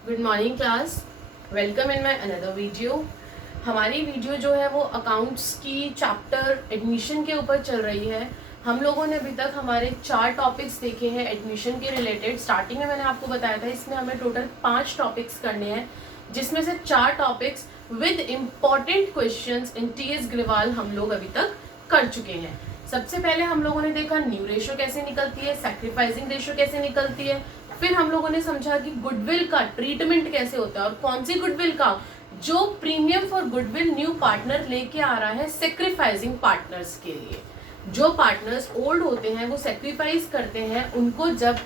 Good morning class, welcome in my another video. हमारी video जो है वो अकाउंट्स की चैप्टर एडमिशन के ऊपर चल रही है। हम लोगों ने अभी तक हमारे 4 टॉपिक्स देखे हैं एडमिशन के रिलेटेड। स्टार्टिंग में मैंने आपको बताया था इसमें हमें टोटल 5 टॉपिक्स करने हैं, जिसमें से 4 topics with important questions in TS Grewal हम लोग अभी तक कर चुके हैं। सबसे पहले हम लोगों ने देखा न्यू रेशो कैसे निकलती है, सैक्रिफाइसिंग रेशो कैसे निकलती है। फिर हम लोगों ने समझा कि गुडविल का ट्रीटमेंट कैसे होता है और कौन सी गुडविल का, जो premium for goodwill new partner लेके आ रहा है सैक्रिफाइसिंग पार्टनर्स के लिए। जो पार्टनर्स ओल्ड होते हैं वो सेक्रीफाइस करते हैं, उनको जब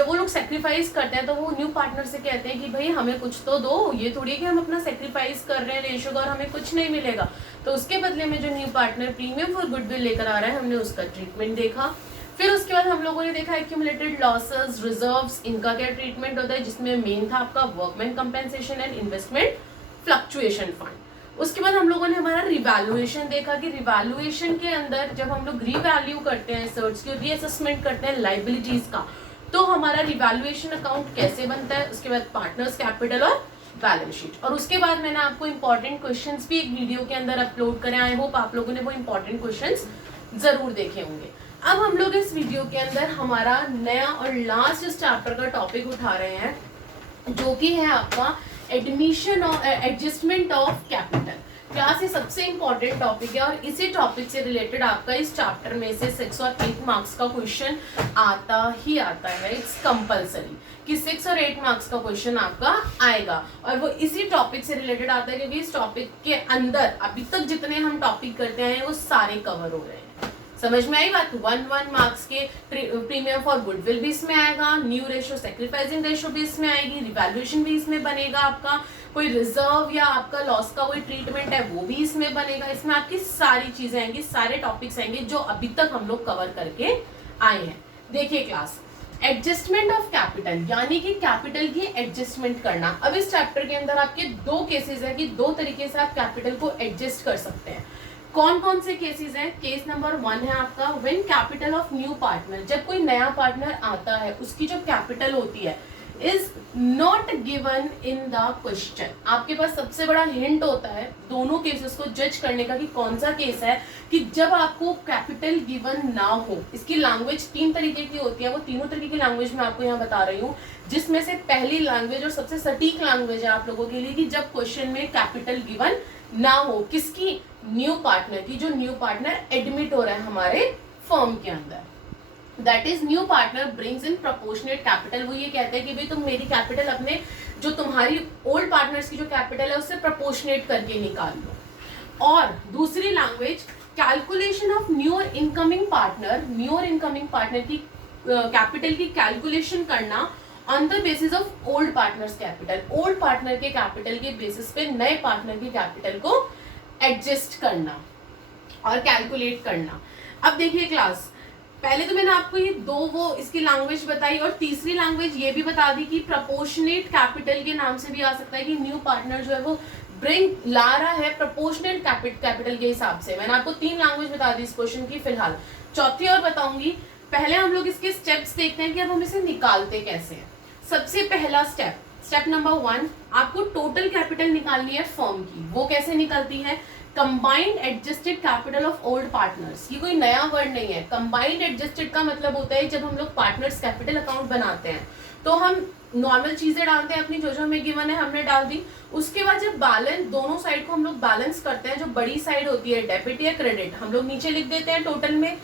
वो लोग सेक्रीफाइस करते हैं तो वो न्यू पार्टनर से कहते हैं कि भाई हमें कुछ तो दो, ये थोड़ी है कि हम अपना सेक्रीफाइस कर रहे हैं रेशो का और हमें कुछ नहीं मिलेगा। तो उसके बदले में जो new partner premium for goodwill लेकर आ रहा है, हमने उसका ट्रीटमेंट देखा। फिर उसके बाद हम लोगों ने देखा एक्यूमुलेटेड लॉसेस, रिजर्व्स, इनका क्या ट्रीटमेंट होता है, जिसमें मेन था आपका workman compensation and investment fluctuation fund. उसके बाद हम लोगों ने हमारा रिवैल्यूएशन देखा कि रिवैल्यूएशन के अंदर जब हम लोग रीवैल्यू करते हैं, एसेट्स की रीअसेसमेंट करते हैं लाइबिलिटीज का, तो हमारा रिवैल्यूएशन अकाउंट कैसे बनता है। उसके बाद पार्टनर्स कैपिटल और बैलेंस शीट। और उसके बाद मैंने आपको इंपॉर्टेंट क्वेश्चंस भी एक वीडियो के अंदर अपलोड करे। आई होप आप लोगों ने वो इंपॉर्टेंट क्वेश्चंस जरूर देखे होंगे। अब हम लोग इस वीडियो के अंदर हमारा नया और लास्ट इस चैप्टर का टॉपिक उठा रहे हैं, जो कि है आपका एडमिशन और एडजस्टमेंट ऑफ कैपिटल। क्लास ये सबसे इंपॉर्टेंट टॉपिक है और इसी टॉपिक से रिलेटेड आपका इस चैप्टर में से 6 और 8 मार्क्स का क्वेश्चन आता ही आता है। इट्स कंपलसरी कि 6 और 8 मार्क्स का क्वेश्चन आपका आएगा और वो इसी टॉपिक से रिलेटेड आता है, क्योंकि इस टॉपिक के अंदर अभी तक जितने हम टॉपिक करते हैं वो सारे कवर हो रहे हैं। समझ में आई बात। 1 मार्क्स के प्रीमियम फॉर गुडविल भी इसमें आएगा, न्यू रेशो सैक्रिफाइसिंग रेशो भी इसमें आएगी, रिवैल्यूएशन भी इसमें बनेगा, आपका कोई रिजर्व या आपका लॉस का कोई ट्रीटमेंट है वो भी इसमें बनेगा। इसमें आपकी सारी चीजें आएंगी, सारे टॉपिक्स आएंगे जो अभी तक हम लोग कवर करके आए हैं। देखिए क्लास, एडजस्टमेंट ऑफ कैपिटल यानी कि कैपिटल की एडजस्टमेंट करना। अब इस चैप्टर के अंदर आपके 2 केसेस है कि 2 तरीके से आप कैपिटल को एडजस्ट कर सकते हैं। कौन कौन से केसेस हैं। केस नंबर 1 है आपका when capital of new partner, जब कोई नया पार्टनर आता है उसकी जो कैपिटल होती है is not given in the question. आपके पास सबसे बड़ा हिंट होता है दोनों केसेस को जज करने का कि कौन सा केस है कि जब आपको कैपिटल गिवन ना हो। इसकी लैंग्वेज 3 तरीके की होती है, वो तीनों तरीके की लैंग्वेज मैं आपको यहाँ बता रही हूँ, जिसमें से पहली लैंग्वेज और सबसे सटीक लैंग्वेज है आप लोगों के लिए कि जब क्वेश्चन में कैपिटल गिवन ना हो। किसकी? न्यू पार्टनर की, जो न्यू पार्टनर एडमिट हो रहा है हमारे फर्म के अंदर। That is new partner brings in proportionate capital. वो ये कहते हैं कि भाई तुम मेरी कैपिटल अपने जो तुम्हारी ओल्ड पार्टनर्स की जो कैपिटल है उससे प्रोपोर्शनेट करके निकाल लो। और दूसरी लैंग्वेज कैलकुलेशन ऑफ न्यू और इनकमिंग पार्टनर, न्यू और इनकमिंग पार्टनर की कैपिटल की कैलकुलेशन करना on the basis of old partners capital. Old partner के कैपिटल के बेसिस पे नए पार्टनर की कैपिटल को एडजस्ट करना और कैलकुलेट करना। अब देखिए क्लास, पहले तो मैंने आपको ये 2 वो इसकी लैंग्वेज बताई और तीसरी लैंग्वेज ये भी बता दी कि प्रोपोर्शनेट कैपिटल के नाम से भी आ सकता है कि न्यू पार्टनर जो है वो ब्रिंग ला रहा है प्रोपोर्शनेट कैपिटल के हिसाब से। मैंने आपको 3 लैंग्वेज बता दी इस क्वेश्चन की। फिलहाल चौथी और बताऊंगी। पहले हम लोग इसके स्टेप्स देखते हैं कि अब हम इसे निकालते कैसे हैं। सबसे पहला स्टेप नंबर 1, आपको टोटल कैपिटल निकालनी है फर्म की। वो कैसे निकलती है? Combined adjusted capital of old partners. ये कोई नया वर्ड नहीं है। कंबाइंड एडजस्टेड का मतलब होता है जब हम लोग पार्टनर्स कैपिटल अकाउंट बनाते हैं तो हम नॉर्मल चीजें डालते हैं अपनी, जो हमें गिवन है हमने डाल दी। उसके बाद जब बैलेंस, दोनों साइड को हम लोग बैलेंस करते हैं, जो बड़ी साइड होती है डेबिट या क्रेडिट, हम लोग नीचे लिख देते हैं टोटल में।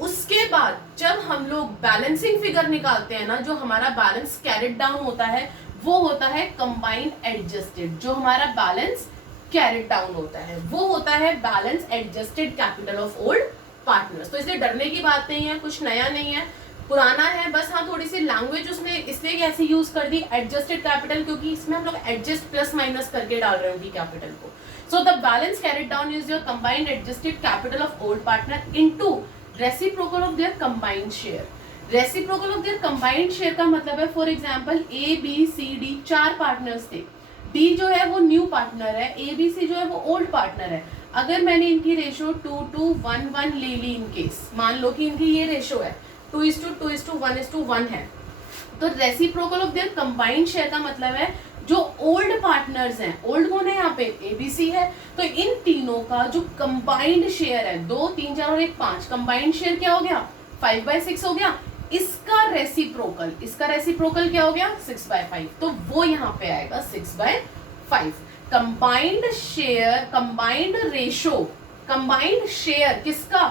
उसके बाद जब हम लोग बैलेंसिंग फिगर निकालते हैं ना, जो हमारा बैलेंस कैरिड डाउन होता है वो होता है कंबाइंड एडजस्टेड। जो हमारा बैलेंस कैरिड डाउन होता है वो होता है balance adjusted capital of old partners. तो इसलिए डरने की बात नहीं है, कुछ नया नहीं है, पुराना है बस। हाँ, थोड़ी सी लैंग्वेज उसने इसलिए ऐसे यूज कर दी एडजस्टेड कैपिटल, क्योंकि इसमें हम लोग एडजस्ट प्लस माइनस करके डाल रहे हैं कैपिटल को। So the balance carried down is your combined adjusted capital of old partner into reciprocal of their combined share. Reciprocal of their combined share का मतलब है, for example A B C D 4 partners थे। D जो है वो new partner है, ए B सी जो है वो ओल्ड पार्टनर है। अगर मैंने इनकी रेशो 2:1:1 ले ली, इन केस मान लो कि इनकी ये रेशो है 2:2:1:1 है, तो reciprocal of their combined share का मतलब है जो ओल्ड पार्टनर्स हैं, ओल्ड कौन है यहाँ पे, एबीसी है, तो इन तीनों का जो कंबाइंड शेयर है, 2, 3, 4 और 1, 5, कंबाइंड शेयर क्या हो गया, 5/6 हो गया। इसका रेसिप्रोकल क्या हो गया, 6/5, तो वो यहाँ पे आएगा 6/5। Combined share, combined ratio, combined share किसका,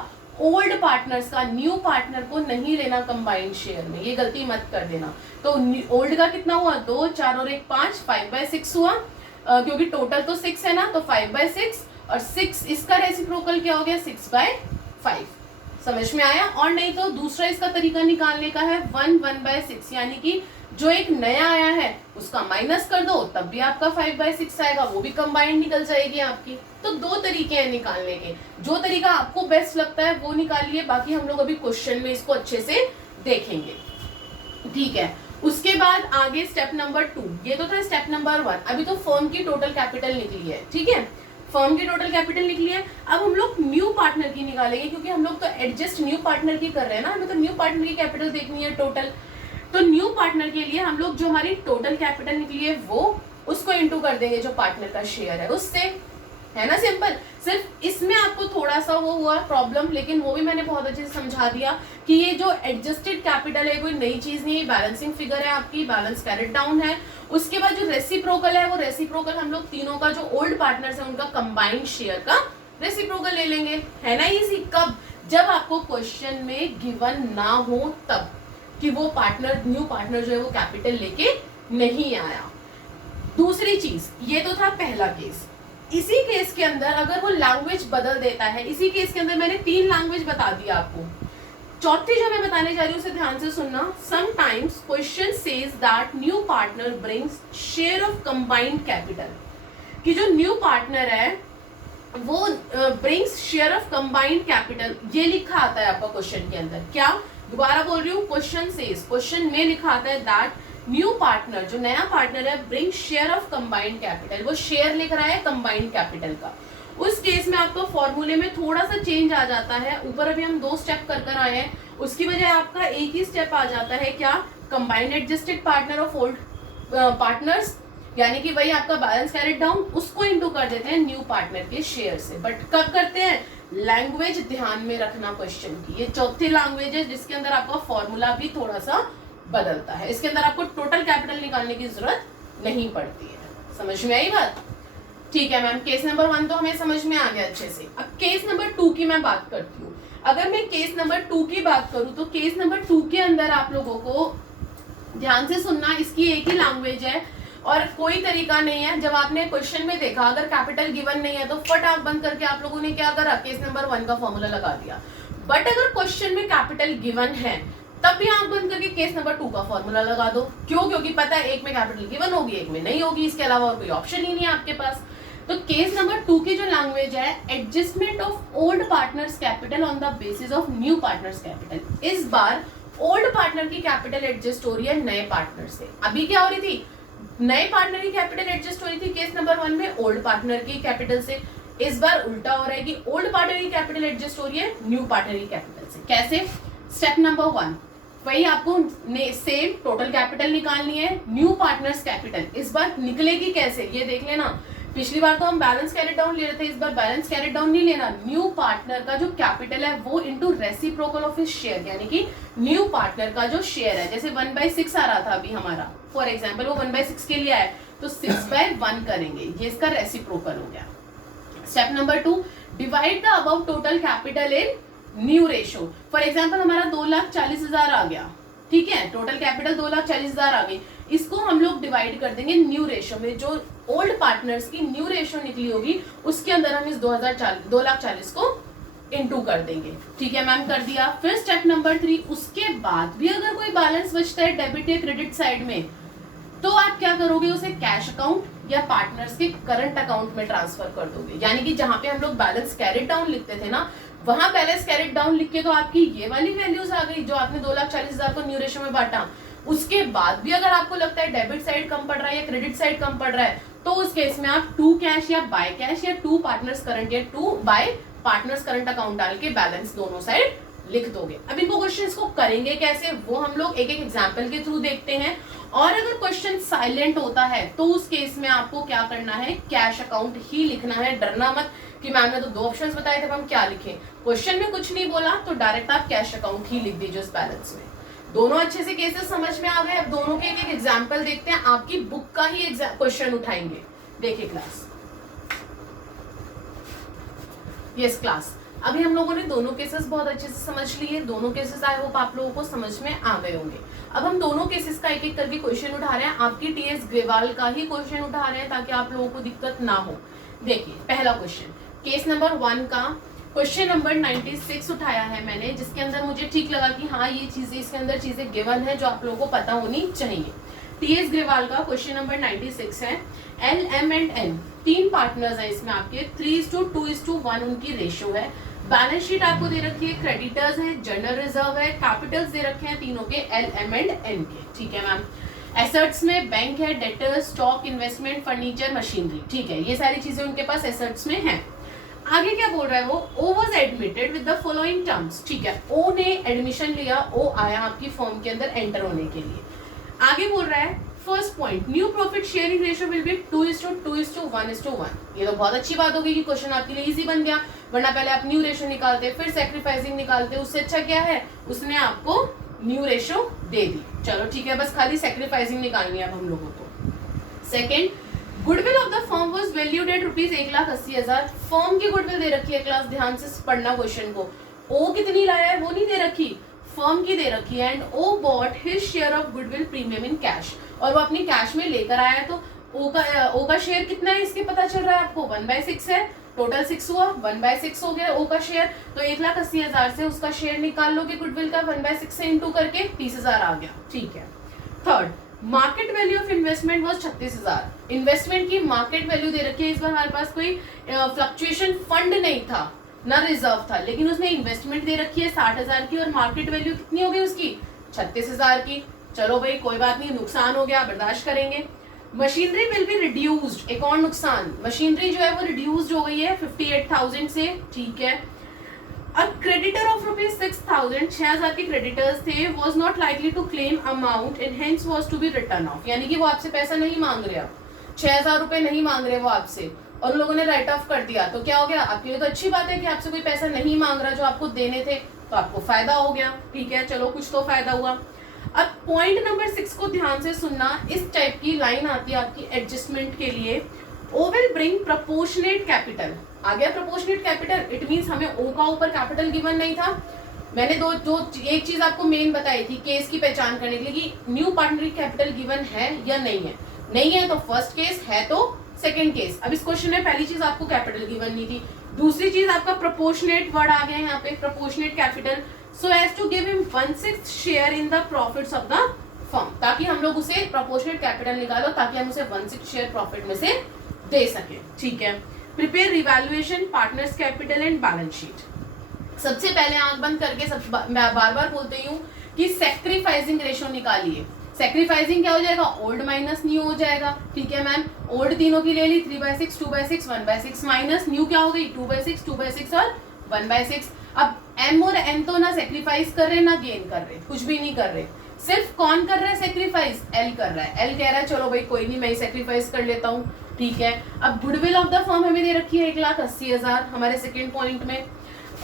ओल्ड पार्टनर्स का, न्यू पार्टनर को नहीं लेना कंबाइंड शेयर में, ये गलती मत कर देना। तो ओल्ड का कितना हुआ, 2, 4 और 1, 5, 5/6 हुआ, क्योंकि टोटल तो 6 है ना, तो 5/6 और 6 इसका रेसिप्रोकल क्या हो गया, 6/5। समझ में आया। और नहीं तो दूसरा इसका तरीका निकालने का है 1/6, यानी कि जो एक नया आया है उसका माइनस कर दो, तब भी आपका 5/6 आएगा, वो भी कंबाइंड निकल जाएगी आपकी। तो 2 तरीके हैं निकालने के, जो तरीका आपको बेस्ट लगता है वो निकालिए, बाकी हम लोग अभी क्वेश्चन में इसको अच्छे से देखेंगे, ठीक है। उसके बाद आगे स्टेप नंबर 2, ये तो था स्टेप नंबर 1। अभी तो फर्म की टोटल कैपिटल निकली है, ठीक है, फर्म की टोटल कैपिटल निकली है। अब हम लोग न्यू पार्टनर की निकालेंगे, क्योंकि हम लोग तो एडजस्ट न्यू पार्टनर की कर रहे हैं ना, हमें तो न्यू पार्टनर की कैपिटल देखनी है टोटल। तो न्यू पार्टनर के लिए हम लोग जो हमारी टोटल कैपिटल निकली है वो उसको इंटू कर देंगे जो पार्टनर का शेयर है उससे, है ना, सिंपल। सिर्फ इसमें आपको थोड़ा सा वो हुआ प्रॉब्लम, लेकिन वो भी मैंने बहुत अच्छे से समझा दिया कि ये जो एडजस्टेड कैपिटल है कोई नई चीज नहीं है, बैलेंसिंग फिगर है आपकी, बैलेंस कैरेट डाउन है। उसके बाद जो रेसिप्रोकल है, वो रेसिप्रोकल हम लोग तीनों का जो ओल्ड पार्टनर्स है उनका कंबाइंड शेयर का रेसिप्रोकल ले लेंगे, है ना इजी। कब, जब आपको क्वेश्चन में गिवन ना हो तब, कि वो पार्टनर, न्यू पार्टनर जो है वो कैपिटल लेके नहीं आया। दूसरी चीज, ये तो था पहला केस। इसी केस के अंदर अगर वो लैंग्वेज बदल देता है, इसी केस के अंदर मैंने 3 लैंग्वेज बता दिया आपको, चौथी जो मैं बताने जा रही हूँ उसे ध्यान से सुनना। Sometimes question says that new partner brings share of combined capital, कि जो न्यू पार्टनर है वो brings share of combined capital, ये लिखा आता है आपका क्वेश्चन के अंदर। क्या, दोबारा बोल रही हूँ, क्वेश्चन सेज, क्वेश्चन में लिखा आता है दैट न्यू पार्टनर, जो नया पार्टनर है, bring share of combined capital, वो शेयर लिख रहा है कंबाइंड कैपिटल का। उस केस में आपको फॉर्मूले में थोड़ा सा चेंज आ जाता है, ऊपर अभी हम 2 स्टेप कर कर आए हैं, उसकी बजाय आपका एक ही स्टेप आ जाता है, क्या, combined adjusted partner of old partners, यानी कि वही आपका बैलेंस कैरेट डाउन, उसको इंटू कर देते हैं न्यू पार्टनर के शेयर से। बट कब करते हैं, लैंग्वेज ध्यान में रखना क्वेश्चन की, ये चौथी लैंग्वेज है जिसके अंदर आपका फॉर्मूला भी थोड़ा सा बदलता है। इसके अंदर आपको टोटल कैपिटल निकालने की जरूरत नहीं पड़ती है। समझ में आई बात, ठीक है मैम। केस नंबर 1 तो हमें समझ में आ गया अच्छे से। अब केस नंबर 2 की मैं बात करती हूँ। अगर मैं केस नंबर 2 की बात करूँ तो केस नंबर 2 के अंदर आप लोगों को ध्यान से सुनना, इसकी एक ही लैंग्वेज है और कोई तरीका नहीं है। जब आपने क्वेश्चन में देखा अगर कैपिटल गिवन नहीं है तो फट आंख बंद करके आप लोगों ने क्या करा, केस नंबर 1 का फॉर्मूला लगा दिया। बट अगर क्वेश्चन में कैपिटल गिवन है तब भी आंख बंद करके केस नंबर 2 का फॉर्मूला लगा दो। क्यों, क्योंकि पता है एक में कैपिटल गिवन होगी, एक में नहीं होगी, इसके अलावा और कोई ऑप्शन ही नहीं है आपके पास। तो केस नंबर 2 की जो लैंग्वेज है, adjustment of old partners capital on the basis of new partners capital. इस बार ओल्ड पार्टनर की कैपिटल एडजस्ट हो रही है नए पार्टनर से। अभी क्या हो रही थी, नए पार्टनर की कैपिटल एडजस्ट हो रही थी केस नंबर 1 में ओल्ड पार्टनर की कैपिटल से। इस बार उल्टा हो रहा है कि ओल्ड पार्टनर की कैपिटल एडजस्ट हो रही है न्यू पार्टनर की कैपिटल से। कैसे, स्टेप नंबर 1 वही आपको सेम टोटल कैपिटल निकालनी है, न्यू पार्टनर्स कैपिटल। इस बार निकलेगी कैसे ये देख लेना। पिछली बार तो हम बैलेंस कैरेट डाउन ले रहे थे, इस बार बैलेंस कैरेट डाउन नहीं लेना। न्यू पार्टनर का जो कैपिटल है वो into reciprocal of his share, यानी कि न्यू पार्टनर का जो शेयर है, जैसे 1/6 आ रहा था अभी हमारा, फॉर एग्जांपल वो 1/6 के लिए आया तो 6/1 करेंगे, ये इसका रेसिप्रोकल हो गया। Step number 2, divide the above total capital in new ratio. For example हमारा 2,40,000 आ गया, ठीक है, टोटल कैपिटल 2,40,000 आ गई। इसको हम लोग डिवाइड कर देंगे न्यू रेशो में, जो ओल्ड पार्टनर्स की न्यू रेशो निकली होगी उसके अंदर हम इस 2,40,000 को इनटू कर देंगे। ठीक है मैम, कर दिया। फिर स्टेप नंबर 3, उसके बाद भी अगर कोई बैलेंस बचता है डेबिट या क्रेडिट साइड में तो आप क्या करोगे, उसे कैश अकाउंट या पार्टनर्स के करंट अकाउंट में ट्रांसफर कर दोगे। यानी कि जहां पे हम लोग बैलेंस कैरेट डाउन लिखते थे ना, वहां बैलेंस कैरेट डाउन लिख के तो आपकी ये वाली वैल्यूज आ गई जो आपने 2,40,000 को न्यू रेशो में बांटा। उसके बाद भी अगर आपको लगता है डेबिट साइड कम पड़ रहा है या क्रेडिट साइड कम पड़ रहा है तो उस केस में आप 2 कैश या बाय कैश या 2 पार्टनर्स करंट या 2 बाय पार्टनर्स करंट अकाउंट डाल के बैलेंस दोनों साइड लिख दोगे। अब इनको क्वेश्चंस को करेंगे कैसे वो हम लोग एक एक एग्जाम्पल के थ्रू देखते हैं। और अगर क्वेश्चन साइलेंट होता है तो उस केस में आपको क्या करना है, कैश अकाउंट ही लिखना है। डरना मत कि मैम ने तो 2 ऑप्शंस बताए थे, हम क्या लिखें। क्वेश्चन में कुछ नहीं बोला तो डायरेक्ट आप कैश अकाउंट ही लिख दीजिए उस बैलेंस में। दोनों अच्छे से केसेस समझ में आ गए। अब दोनों के एक एक एग्जाम्पल देखते हैं, आपकी बुक का ही क्वेश्चन उठाएंगे। देखिए क्लास, यस क्लास, अभी हम लोगों ने दोनों केसेस बहुत अच्छे से समझ लिए। दोनों केसेस आई होप आप लोगों को समझ में आ गए होंगे। अब हम दोनों केसेस का एक एक करके क्वेश्चन उठा रहे हैं। आपकी टीएस ग्रेवाल का ही क्वेश्चन उठा रहे हैं ताकि आप लोगों को दिक्कत ना हो। देखिए पहला क्वेश्चन, केस नंबर 1 का क्वेश्चन नंबर 96 उठाया है मैंने, जिसके अंदर मुझे ठीक लगा कि हाँ ये चीजें इसके अंदर चीजें गिवन है जो आप लोगों को पता होनी चाहिए। टीएस ग्रेवाल का क्वेश्चन नंबर 96 है। L, M and N 3 partners हैं इसमें आपके, 3:2:1 उनकी रेशियो है। बैलेंस शीट आपको दे रखी है, क्रेडिटर्स हैं, जनरल रिजर्व है, कैपिटल्स दे रखे हैं तीनों के, एल, एम एंड एन के। ठीक है मैम। एसेट्स में बैंक है, debtors, stock, investment, furniture, machinery. ठीक है, ये सारी चीजें उनके पास एसेट्स में हैं। आगे क्या बोल रहा है वो, O was admitted with the following terms. ठीक है, ओ ने एडमिशन लिया, ओ आया आपकी फर्म के अंदर एंटर होने के लिए। आगे बोल रहा है first point, new profit sharing ratio will be 2:2:1:1। ये तो बहुत अच्छी बात होगी कि क्वेश्चन आपके लिए इजी बन गया, वरना पहले आप न्यू रेशियो निकालते फिर सैक्रिफाइसिंग निकालते। उससे अच्छा क्या है, उसने आपको न्यू रेशियो दे दी। चलो ठीक है, बस खाली सैक्रिफाइसिंग निकालनी है अब हम लोगों को। Second, goodwill of the firm was valued at ₹1,80,000। Firm की गुडविल दे रखी है क्लास, ध्यान से पढ़ना क्वेश्चन को। ओ कितनी लाया है वो नहीं दे रखी, फर्म की दे रखी है। And O bought his share of goodwill premium in cash, और वो अपनी कैश में लेकर आया है। तो ओ का शेयर कितना है इसके पता चल रहा है आपको, 1/6 है। टोटल 6 हुआ, 1/6 हो गया ओ का शेयर। तो 1,80,000 से उसका शेयर निकाल लोगे गुडविल का, 1/6 से इंटू करके 30,000 आ गया। ठीक है। Third, market value of investment was 36,000। Investment की मार्केट वैल्यू दे रखी है। इस बार हमारे पास कोई फ्लक्चुएशन फंड नहीं था, ना रिजर्व था, लेकिन उसने इन्वेस्टमेंट दे रखी है 60,000 की, और मार्केट वैल्यू कितनी हो गई उसकी, 36,000 की। चलो भाई कोई बात नहीं, नुकसान हो गया, बर्दाश्त करेंगे। मशीनरी विल बी रिड्यूस्ड, एक और नुकसान, मशीनरी जो है वो रिड्यूस्ड हो गई है 58,000 से। ठीक है। अब क्रेडिटर ऑफ ₹6,000, 6,000 के क्रेडिटर्स थे, was not likely to claim amount and hence was to be written off. यानी कि वो आपसे पैसा नहीं मांग रहे, 6,000 रुपए नहीं मांग रहे वो आपसे, और उन लोगों ने राइट ऑफ कर दिया। तो क्या हो गया, आपके लिए तो अच्छी बात है कि आपसे कोई पैसा नहीं मांग रहा जो आपको देने थे, तो आपको फायदा हो गया। ठीक है, चलो कुछ तो फायदा हुआ। अब पॉइंट नंबर 6 को ध्यान से सुनना, इस टाइप की लाइन आती है आपकी एडजस्टमेंट के लिए। O will bring proportionate capital, आ गया प्रोपोर्शनेट कैपिटल, इट मींस हमें ओ का ऊपर कैपिटल गिवन नहीं था। मैंने एक चीज आपको मेन बताई थी केस की पहचान करने के लिए कि न्यू पार्टनरी कैपिटल गिवन है या नहीं है। नहीं है तो फर्स्ट केस, है तो सेकंड केस। अब इस क्वेश्चन में पहली चीज आपको कैपिटल गिवन नहीं थी, दूसरी चीज आपका प्रोपोर्शनेट वर्ड आ गया यहाँ पे, proportionate capital, so as to give him 1/6 share in the profits of the firm, ताकि हम लोग उसे प्रोपोर्शनेट कैपिटल निकालो, ताकि हम उसे 1/6 शेयर प्रॉफिट में से दे सके। ठीक है। Prepare revaluation, partners capital and balance sheet. सबसे पहले आंख बंद करके मैं बार बार बोलती हूँ कि सैक्रिफाइसिंग रेशियो निकालिए। सैक्रिफाइसिंग क्या हो जाएगा, ओल्ड माइनस न्यू हो जाएगा। ठीक है मैम, ओल्ड तीनों की ले ली, 3/6, 2/6, 1/6, माइनस न्यू क्या हो गई, 2/6, 2/6 और 1/6। अब एम और एन तो ना सैक्रिफाइस कर रहे ना गेन कर रहे, कुछ भी नहीं कर रहे। सिर्फ कौन कर रहा है सैक्रिफाइस, एल कर रहा है। एल कह रहा है चलो भाई कोई नहीं, मैं ही सैक्रिफाइस कर लेता हूँ। ठीक है। अब गुडविल ऑफ द फर्म हमें दे रखी है 1,80,000 हमारे सेकेंड पॉइंट में।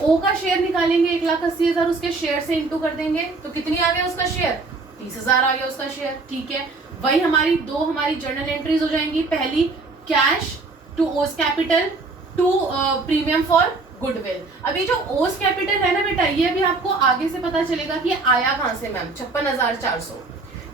ओ का शेयर निकालेंगे, 1,80,000 उसके शेयर से इंटू कर देंगे, तो कितनी आ गया उसका शेयर, 30,000 आ गया उसका शेयर। ठीक है। वही हमारी जर्नल एंट्रीज हो जाएंगी। पहली, cash to O's capital to premium for goodwill. अभी जो ओस कैपिटल है ना बेटा, ये भी आपको आगे से पता चलेगा कि आया कहाँ से मैम, 56,400।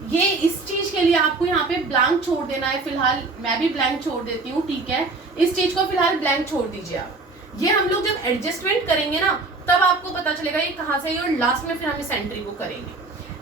ये इस चीज के लिए आपको यहाँ पे ब्लैंक छोड़ देना है। फिलहाल मैं भी ब्लैंक छोड़ देती हूँ। ठीक है, इस चीज को फिलहाल ब्लैंक छोड़ दीजिए आप। ये हम लोग जब एडजस्टमेंट करेंगे ना, तब आपको पता चलेगा ये कहाँ से, और लास्ट में फिर हम इस एंट्री को करेंगे।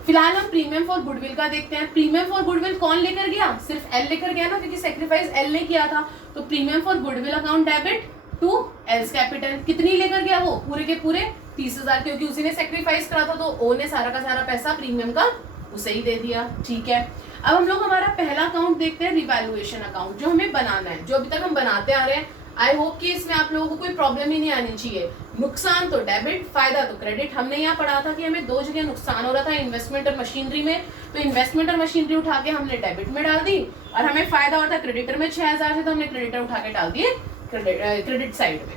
फिलहाल हम प्रीमियम फॉर गुडविल का देखते हैं। प्रीमियम फॉर गुडविल कौन लेकर गया, सिर्फ एल लेकर गया ना, क्योंकि सैक्रिफाइस एल ने किया था। तो premium for goodwill account debit to L's capital, कितनी लेकर गया वो, पूरे के पूरे 30,000, क्योंकि उसी ने सैक्रिफाइस करा था, तो ओ ने सारा का सारा पैसा प्रीमियम का उसे ही दे दिया। ठीक है। अब हम लोग हमारा पहला अकाउंट देखते हैं, रिवैल्यूएशन अकाउंट, जो हमें बनाना है, जो अभी तक हम बनाते आ रहे हैं। आई होप कि इसमें आप लोगों को कोई प्रॉब्लम ही नहीं आनी चाहिए। नुकसान तो डेबिट, फायदा तो क्रेडिट। हमने यहाँ पढ़ा था कि हमें 2 जगह नुकसान हो रहा था, इन्वेस्टमेंट और मशीनरी में, तो इन्वेस्टमेंट और मशीनरी उठा के हमने डेबिट में डाल दी, और हमें फायदा हो रहा था क्रेडिटर में 6000 से, तो हमने क्रेडिटर उठा के डाल दिए क्रेडिट साइड में।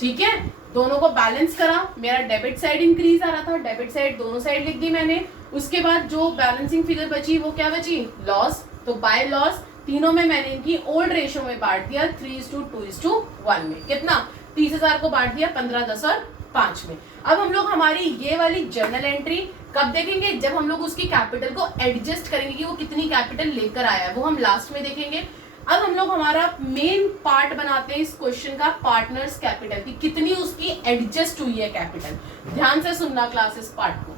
ठीक है, दोनों को बैलेंस करा, मेरा डेबिट साइड इंक्रीज आ रहा था, डेबिट साइड दोनों साइड लिख दी मैंने। उसके बाद जो बैलेंसिंग फिगर बची वो क्या बची, लॉस। तो बाय लॉस तीनों में मैंने इनकी ओल्ड रेशियो में बांट दिया 3:2:1 में। कितना, 30,000 को बांट दिया 15, 10 और 5 में। अब हम लोग हमारी ये वाली जर्नल एंट्री कब देखेंगे, जब हम लोग उसकी कैपिटल को एडजस्ट करेंगे कि वो कितनी कैपिटल लेकर आया है, वो हम लास्ट में देखेंगे। अब हम लोग हमारा मेन पार्ट बनाते हैं इस क्वेश्चन का, पार्टनर्स कैपिटल की कितनी उसकी एडजस्ट हुई है कैपिटल। ध्यान से सुनना क्लास इस पार्ट को।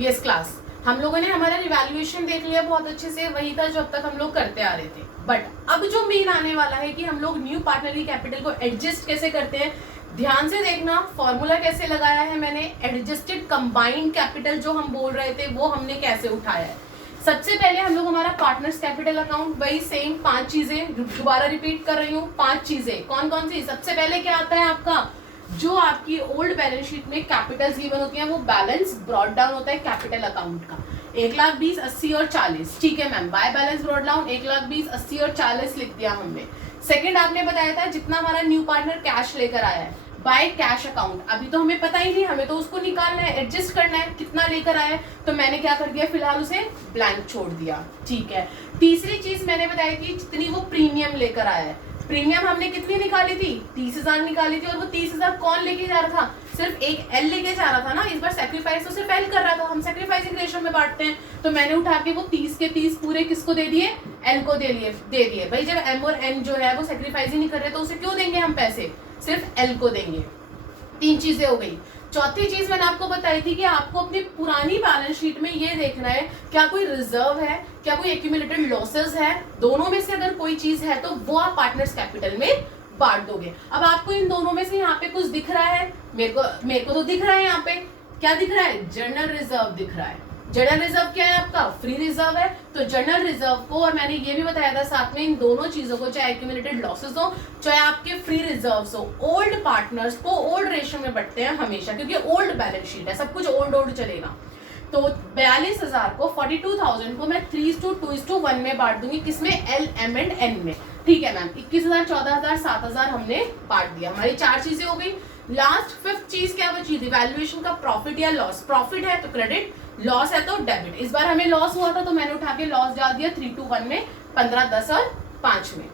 यस क्लास, हम लोगों ने हमारा रिवैल्यूएशन देख लिया बहुत अच्छे से, वही था जो अब तक हम लोग करते आ रहे थे। बट अब जो मेन आने वाला है कि हम लोग न्यू पार्टनर की कैपिटल को एडजस्ट कैसे करते हैं। ध्यान से देखना, फॉर्मूला कैसे लगाया है मैंने, एडजस्टेड कंबाइंड कैपिटल जो हम बोल रहे थे वो हमने कैसे उठाया है। सबसे पहले हम लोग हमारा पार्टनर्स कैपिटल अकाउंट, वही सेम 5 चीजें दोबारा रिपीट कर रही हूँ। 5 चीजें कौन कौन सी। सबसे पहले क्या आता है आपका, जो आपकी ओल्ड बैलेंस शीट में कैपिटल्स गिवन होती हैं वो बैलेंस ब्रॉट डाउन होता है कैपिटल अकाउंट का, 1,20,000, 80 और 40। ठीक है ma'am, by balance brought down 1,20,000, 80 और 40 लिख दिया हमने। सेकंड आपने बताया था जितना हमारा न्यू पार्टनर कैश लेकर आया है, बाय कैश अकाउंट। अभी तो हमें पता ही नहीं, हमें तो उसको निकालना है, एडजस्ट करना है कितना लेकर आया है, तो मैंने क्या कर दिया, फिलहाल उसे ब्लैंक छोड़ दिया। ठीक है, तीसरी चीज मैंने बताई थी जितनी वो प्रीमियम लेकर आया है। प्रीमियम हमने कितनी निकाली थी, 30,000 निकाली थी, और वो 30,000 कौन लेके जा रहा था, सिर्फ एक एल लेके जा रहा था ना। इस बार सैक्रिफाइस तो सिर्फ एल कर रहा था, हम सैक्रिफाइसिंग रेशियो में बांटते हैं, तो मैंने उठा के वो 30 के 30 पूरे किसको दे दिए, एल को दे दिए। भाई जब एम और एन जो है वो सैक्रिफाइस ही नहीं कर रहे तो उसे क्यों देंगे हम पैसे, सिर्फ एल को देंगे। 3 चीजें हो गई। चौथी चीज मैंने आपको बताई थी कि आपको अपनी पुरानी बैलेंस शीट में ये देखना है क्या कोई रिजर्व है, क्या कोई एक्यूमुलेटेड लॉसेस है, दोनों में से अगर कोई चीज है तो वो आप पार्टनर्स कैपिटल में बांट दोगे। अब आपको इन दोनों में से यहाँ पे कुछ दिख रहा है, मेरे को तो दिख रहा है, यहाँ पे क्या दिख रहा है, जनरल रिजर्व दिख रहा है। जनरल रिजर्व क्या है आपका, फ्री रिजर्व है। तो जनरल रिजर्व को, और मैंने ये भी बताया था साथ में, इन दोनों चीजों को, चाहे एक्यूमुलेटेड लॉसेस हो चाहे आपके फ्री रिजर्व्स हो, ओल्ड पार्टनर्स को ओल्ड रेशियो में बढ़ते हैं हमेशा, क्योंकि ओल्ड बैलेंस शीट है, सब कुछ ओल्ड चलेगा। तो 42,000 को, 42,000 को मैं 3:2:1 में बांट दूंगी, किसमें, एल, एम एंड एन में। ठीक है मैम, 21,000, 14,000, 7,000 हमने बांट दिया। हमारी 4 चीजें हो गई। लास्ट 5th चीज क्या बची, रिवैल्यूएशन का प्रॉफिट या लॉस। प्रॉफिट है तो क्रेडिट, लॉस है तो डेबिट। इस बार हमें लॉस हुआ था तो मैंने उठा के लॉस डाल दिया 3:1 में, 15, 10 और 5 में।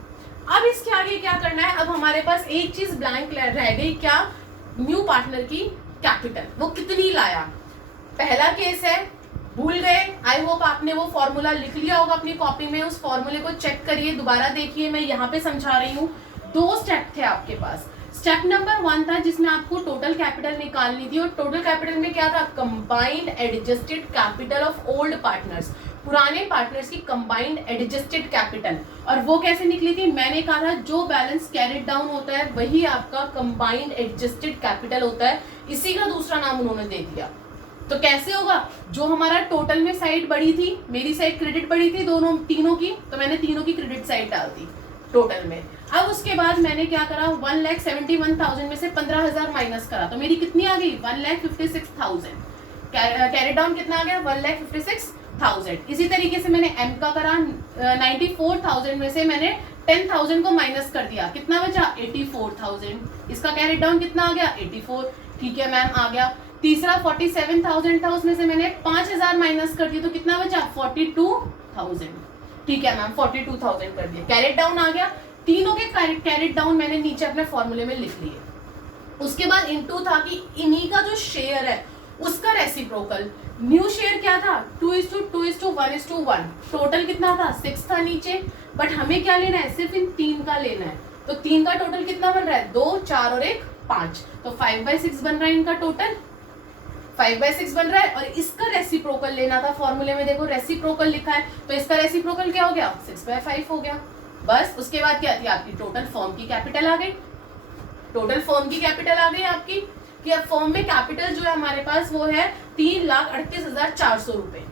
अब इसके आगे क्या करना है, अब हमारे पास एक चीज ब्लैंक रह गई, क्या, न्यू पार्टनर की कैपिटल, वो कितनी लाया। पहला केस है, भूल गए, आई होप आपने वो फॉर्मूला लिख लिया होगा अपनी कॉपी में, उस फॉर्मूले को चेक करिए, दोबारा देखिए, मैं यहाँ पे समझा रही हूँ। 2 स्टेप थे आपके पास। स्टेप नंबर 1 था जिसमें आपको टोटल कैपिटल निकालनी थी, और टोटल कैपिटल में क्या था, combined adjusted capital of old partners, पुराने पार्टनर्स की कंबाइंड एडजस्टेड कैपिटल। और वो कैसे निकली थी, मैंने कहा था जो बैलेंस कैरिड डाउन होता है वही आपका कंबाइंड एडजस्टेड कैपिटल होता है, इसी का दूसरा नाम उन्होंने दे दिया। तो कैसे होगा, जो हमारा टोटल में साइड बढ़ी थी, मेरी साइड क्रेडिट बढ़ी थी तीनों की, तो मैंने तीनों की क्रेडिट साइड डाल दी टोटल में। अब उसके बाद मैंने क्या करा, 1,71,000 में से 15,000 माइनस करा, तो मेरी कितनी आ गई, 1,56,000। कैरी डाउन कितना आ गया, 1,56,000। इसी तरीके से मैंने एम का करा, 94,000 में से मैंने 10,000 को माइनस कर दिया, कितना बचा, 84,000। इसका कैरी डाउन कितना आ गया, 84। ठीक है मैम, आ गया। तीसरा 47,000 था, उसमें से मैंने 5,000 माइनस कर दिया, तो कितना बचा, 42,000। ठीक है मैम, 42,000 कर दिया, कैरेट डाउन आ गया। तीनों के कैरेट डाउन मैंने नीचे अपने फॉर्मूले में लिख लिए। उसके बाद इनटू था कि इन्हीं का जो शेयर है उसका रेसिप्रोकल। न्यू शेयर क्या था, 2:2:1:1। टोटल कितना था, 6 था नीचे, बट हमें क्या लेना है, सिर्फ इन 3 का लेना है। तो 3 का टोटल कितना बन रहा है, 2, 4 और 1, 5। तो 5/6 बन रहा है इनका टोटल, 5/6 बन रहा है। और इसका रेसिप्रोकल लेना था, फॉर्मूले में देखो रेसिप्रोकल लिखा है, तो इसका रेसिप्रोकल क्या हो गया, 6/5 हो गया। बस उसके बाद क्या थी, आपकी टोटल फर्म की कैपिटल आ गई। टोटल फर्म की कैपिटल आ गई आपकी, कि अब फर्म में कैपिटल जो है हमारे पास वो है 3,38,400 रुपए।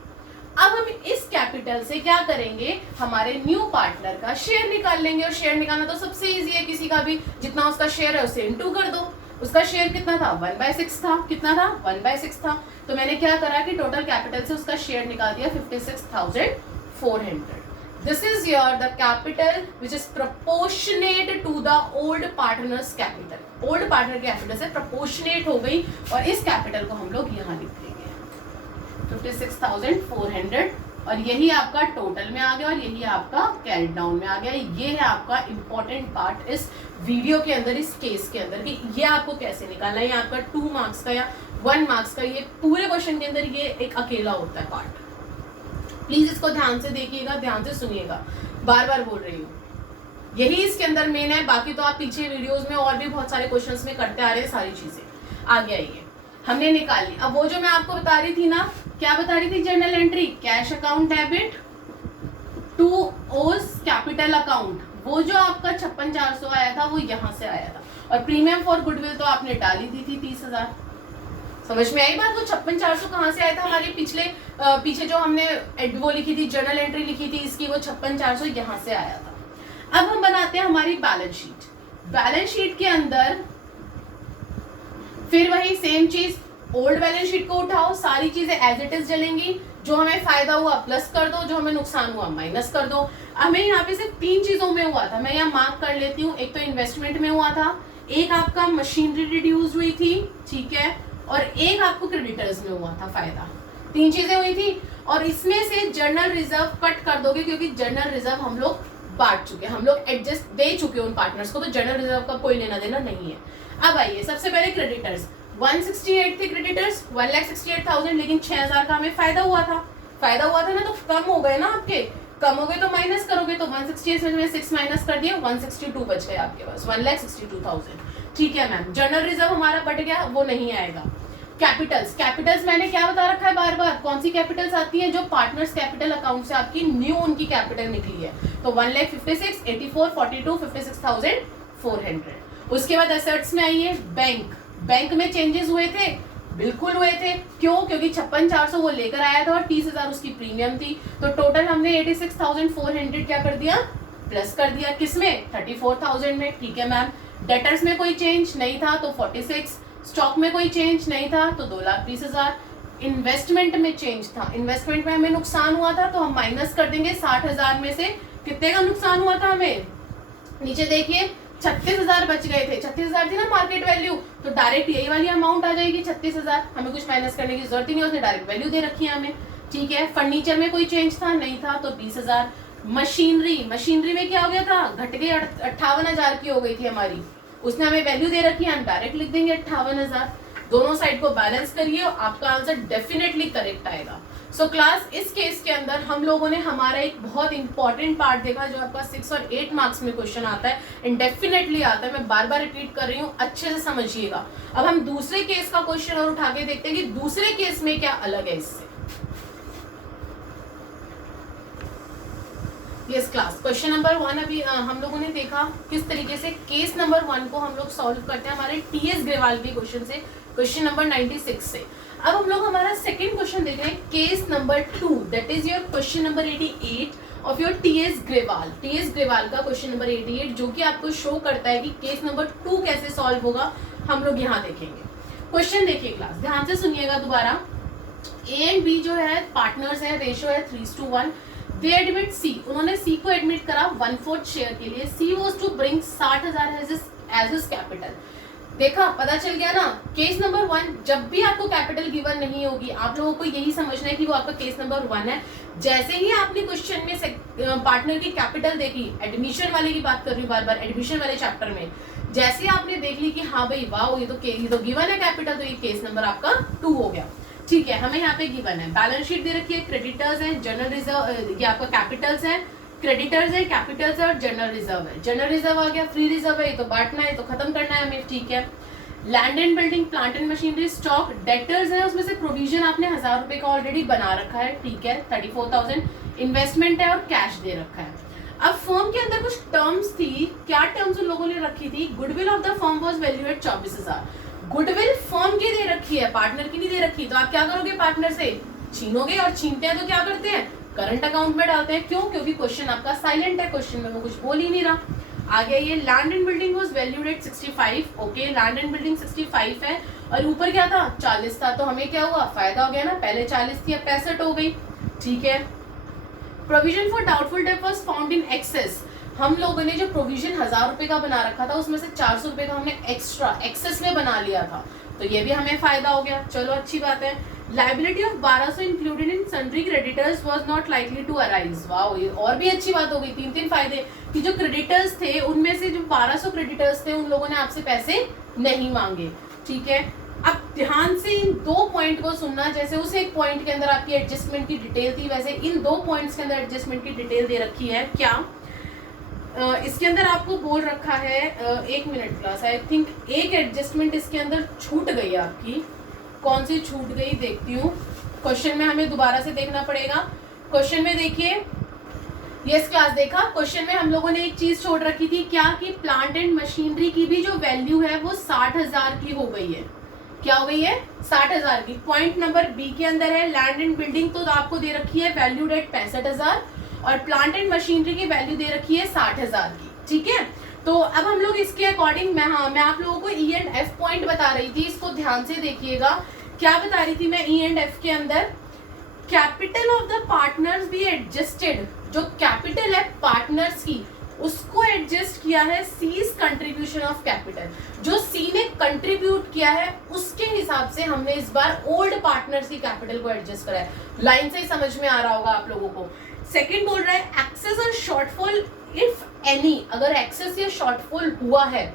अब हम इस कैपिटल से क्या करेंगे, हमारे न्यू पार्टनर का शेयर निकाल लेंगे। और शेयर निकालना तो सबसे इजी है, किसी का भी जितना उसका शेयर है उसे इनटू कर दो। उसका शेयर कितना था, 1/6 था। कितना था, 1/6 था। तो मैंने क्या करा कि टोटल कैपिटल से उसका शेयर निकाल दिया 56,400। This is the capital which is proportionate to the old partner's capital. Old partner capital से proportionate हो गई और इस कैपिटल को हम लोग यहाँ लिख देंगे 56,400 और यही आपका टोटल में आ गया और यही आपका कैरी डाउन में आ गया। ये है आपका इंपॉर्टेंट पार्ट इस वीडियो के अंदर, इस केस के अंदर, कि ये आपको कैसे निकालना है। ये आपका 2 मार्क्स का या 1 मार्क्स का ये पूरे क्वेश्चन के अंदर ये एक अकेला होता है पार्ट। प्लीज इसको ध्यान से देखिएगा, ध्यान से सुनिएगा, बार बार बोल रही हूँ, यही इसके अंदर मेन है। बाकी तो आप पीछे वीडियोस में और भी बहुत सारे क्वेश्चंस में करते आ रहे हैं सारी चीजें। आगे आइए, हमने निकाल ली। अब वो जो मैं आपको बता रही थी ना, क्या बता रही थी, journal entry cash account debit to O's capital account, वो जो आपका 56,400 आया था वो यहाँ से आया था। और प्रीमियम फॉर गुडविल तो आपने डाली दी थी 30,000। समझ में आई बात, वो 56,400 कहाँ से आया था, हमारे पीछे जो हमने वो लिखी थी, जर्नल एंट्री लिखी थी इसकी, वो 56,400 यहाँ से आया था। अब हम बनाते हैं हमारी बैलेंस शीट। बैलेंस शीट के अंदर फिर वही सेम चीज, ओल्ड बैलेंस शीट को उठाओ, सारी चीजें एज इट इज चलेंगी। जो हमें फायदा हुआ प्लस कर दो, जो हमें नुकसान हुआ माइनस कर दो। हमें यहाँ पे सिर्फ 3 चीजों में हुआ था, मैं यहाँ मार्क कर लेती हूँ। एक तो इन्वेस्टमेंट में हुआ था, एक आपका मशीनरी रिड्यूस हुई थी, ठीक है, और एक आपको क्रेडिटर्स में हुआ था फायदा। 3 चीजें हुई थी और इसमें से जर्नल रिजर्व कट कर दोगे क्योंकि जर्नल रिजर्व हम लोग बांट चुके, हम लोग एडजस्ट दे चुके उन पार्टनर्स को, तो जर्नल रिजर्व का कोई लेना देना नहीं है। अब आइए, सबसे पहले क्रेडिटर्स 168 थे क्रेडिटर्स, 1,68,000, लेकिन 6,000 का हमें फायदा हुआ था। फायदा हुआ था ना, तो कम हो गए ना आपके, कम हो गए तो माइनस करोगे, तो 168 में 6 माइनस कर दिया, 162 बच गए आपके पास, 1,62,000। ठीक है मैम, जर्नल रिजर्व हमारा बट गया, वो नहीं आएगा। कैपिटल्स मैंने क्या बता रखा है बार बार, कौन सी कैपिटल्स आती है, जो पार्टनर्स कैपिटल अकाउंट से आपकी न्यू उनकी कैपिटल निकली है। तो 1,56,, 84, 42, 56,400। उसके बाद एसेट्स में आइए, बैंक में चेंजेस हुए थे, बिल्कुल हुए थे। क्यों, क्योंकि 56,400 वो लेकर आया था और 30,000 उसकी प्रीमियम थी। तो टोटल हमने 86,400 क्या कर दिया, प्लस कर दिया, किसमें, 34,000 में। ठीक है मैम, डेटर्स में कोई चेंज नहीं था तो 46, स्टॉक में कोई चेंज नहीं था तो 2,30,000। इन्वेस्टमेंट में चेंज था, इन्वेस्टमेंट में हमें नुकसान हुआ था तो हम माइनस कर देंगे 60,000 में से। कितने का नुकसान हुआ था हमें, नीचे देखिए 36,000 बच गए थे, 36,000 थी ना मार्केट वैल्यू, तो डायरेक्ट यही वाली अमाउंट आ जाएगी 36,000, हमें कुछ माइनस करने की जरूरत ही नहीं, उसने डायरेक्ट वैल्यू दे रखी है हमें। ठीक है, फर्नीचर में कोई चेंज था, नहीं था, तो 20,000। मशीनरी में क्या हो गया था, घट गई, 58,000 की हो गई थी हमारी, उसने हमें वैल्यू दे रखी है, हम डायरेक्ट लिख देंगे 58,000। दोनों साइड को बैलेंस करिए, आपका आंसर डेफिनेटली करेक्ट आएगा। सो क्लास, इस केस के अंदर हम लोगों ने हमारा एक बहुत इंपॉर्टेंट पार्ट देखा जो आपका 6 और 8 मार्क्स में क्वेश्चन आता है, एंड डेफिनेटली आता है, मैं बार बार रिपीट कर रही हूँ, अच्छे से समझिएगा। अब हम दूसरे केस का क्वेश्चन और उठा के देखते हैं कि दूसरे केस में क्या अलग है इससे। यस क्लास, क्वेश्चन नंबर 1 अभी हम लोगों ने देखा किस तरीके से केस नंबर 1 को हम लोग सॉल्व करते हैं हमारे टीएस ग्रेवाल के क्वेश्चन से, क्वेश्चन नंबर 96 से। अब हम लोग हमारा सेकंड क्वेश्चन देख रहे हैं, case number 2, that is your question number 88 of your TS Grewal. TS Grewal का क्वेश्चन नंबर 88 जो कि आपको शो करता है कि केस नंबर 2 कैसे सॉल्व होगा, हम लोग यहाँ देखेंगे। क्वेश्चन देखिए क्लास, ध्यान से सुनिएगा दोबारा। ए एंड बी जो है पार्टनर्स है, रेशियो है 3:1। दे एडमिट सी, उन्होंने सी को एडमिट करा 1/4 शेयर के लिए। C was to bring 60,000 as his capital. देखा, पता चल गया ना, केस नंबर 1, जब भी आपको कैपिटल गिवन नहीं होगी, आप लोगों को यही समझना है कि वो आपका केस नंबर 1 है। जैसे ही आपने क्वेश्चन में पार्टनर की कैपिटल देखी, एडमिशन वाले की बात कर रही हूँ बार बार, एडमिशन वाले चैप्टर में, जैसे आपने देख ली कि हाँ भाई वाह, ये तो गिवन है कैपिटल, तो ये केस नंबर आपका 2 हो गया। ठीक है, हमें यहाँ पे गिवन है, बैलेंस शीट दे रखी है, क्रेडिटर्स है, जनरल रिजर्व, ये आपका कैपिटल्स है, क्रेडिटर्स है, कैपिटल्स है और जनरल रिजर्व है। जनरल रिजर्व आ गया, फ्री रिजर्व है, ये तो बांटना है, तो खत्म करना है हमें। ठीक है, land and building, plant and machinery, stock, debtors है, उसमें से प्रोविजन आपने 1,000 रुपए का ऑलरेडी बना रखा है। ठीक है, 34,000 इन्वेस्टमेंट है और कैश दे रखा है। अब फर्म के अंदर कुछ टर्म्स थी, क्या टर्म्स उन लोगों ने रखी थी, goodwill of the firm was valuate 24,000। Goodwill firm की दे रखी है, पार्टनर की नहीं दे रखी, तो आप क्या करोगे, पार्टनर से छीनोगे, और छीनते हैं तो क्या करते हैं, करंट अकाउंट में डालते हैं। क्यों? क्योंकि क्वेश्चन आपका साइलेंट है, क्वेश्चन में वो कुछ बोल ही नहीं रहा। आगे ये land and building was valued at 65। Okay, land and building 65 है और ऊपर क्या था, 40 था। तो हमें क्या हुआ, फायदा हो गया ना, पहले 40 थी अब 65 हो गई। ठीक है। Provision for doubtful debt was found in excess. हम लोगों ने जो प्रोविजन 1000 रुपए का बना रखा था उसमें से 400 रुपए का हमने एक्स्ट्रा एक्सेस में बना लिया था, तो ये भी हमें फायदा हो गया। चलो अच्छी बात है। Liability of 1200 included in sundry creditors was not likely to arise. Wow, ये और भी अच्छी बात हो गई। तीन फायदे कि जो क्रेडिटर्स थे उनमें से जो 1200 क्रेडिटर्स थे उन लोगों ने आपसे पैसे नहीं मांगे। ठीक है। अब ध्यान से इन 2 पॉइंट को सुनना। जैसे उस एक पॉइंट के अंदर आपकी एडजस्टमेंट की डिटेल थी, वैसे इन 2 पॉइंट्स के अंदर एडजस्टमेंट की डिटेल दे रखी है। क्या इसके अंदर आपको बोल रखा है, एक मिनट क्लास, आई थिंक एक एडजस्टमेंट इसके अंदर छूट गई आपकी। कौन सी छूट गई देखती हूँ, क्वेश्चन में हमें दोबारा से देखना पड़ेगा। क्वेश्चन में देखिए, यस क्लास देखा, क्वेश्चन में हम लोगों ने एक चीज छोड़ रखी थी, क्या कि प्लांट एंड मशीनरी की भी जो वैल्यू है वो 60,000 की हो गई है। क्या हो गई है, 60,000 की। पॉइंट नंबर बी के अंदर है लैंड एंड बिल्डिंग, तो आपको दे रखी है वैल्यूड एट 65,000 और प्लांट एंड मशीनरी की वैल्यू दे रखी है 60,000 की। ठीक है। तो अब हम लोग इसके अकॉर्डिंग मैं आप लोगों को ई एंड एफ पॉइंट बता रही थी, इसको ध्यान से देखिएगा। क्या बता रही थी मैं ई एंड एफ के अंदर, capital of the partners be adjusted. जो कैपिटल है पार्टनर्स की उसको एडजस्ट किया है सीज कंट्रीब्यूशन ऑफ कैपिटल। जो सी ने कंट्रीब्यूट किया है उसके हिसाब से हमने इस बार ओल्ड पार्टनर्स की कैपिटल को एडजस्ट करा है। लाइन से ही समझ में आ रहा होगा आप लोगों को। सेकंड बोल रहा है एक्सेस और शॉर्टफॉल इफ एनी। अगर एक्सेस या शॉर्टफॉल हुआ है,